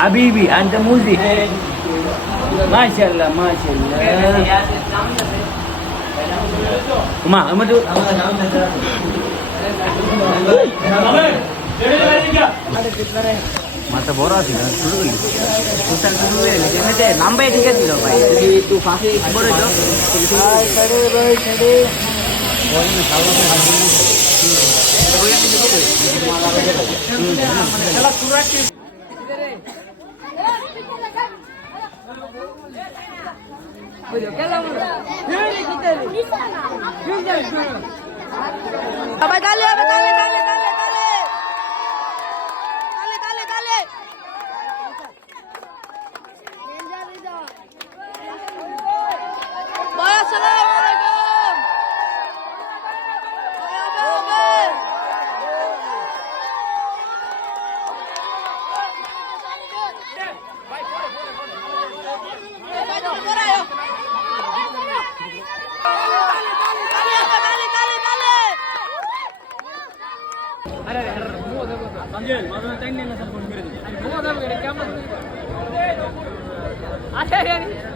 حبيبي أنت مذيع ما شاء الله ما شاء الله ما أمدو মাথা বড় আছে না শুরু করলি তোর শুরু হয়ে গেছে এমনিতে নাম্বার ঠিক আছে ভাই যদি একটু ফাঁসে বড় তো ছেড়ে ভাই ছেড়ে Angel, mana tanya ni nak phone kiri tu? Mau dah berapa? Kamu? Ada ni.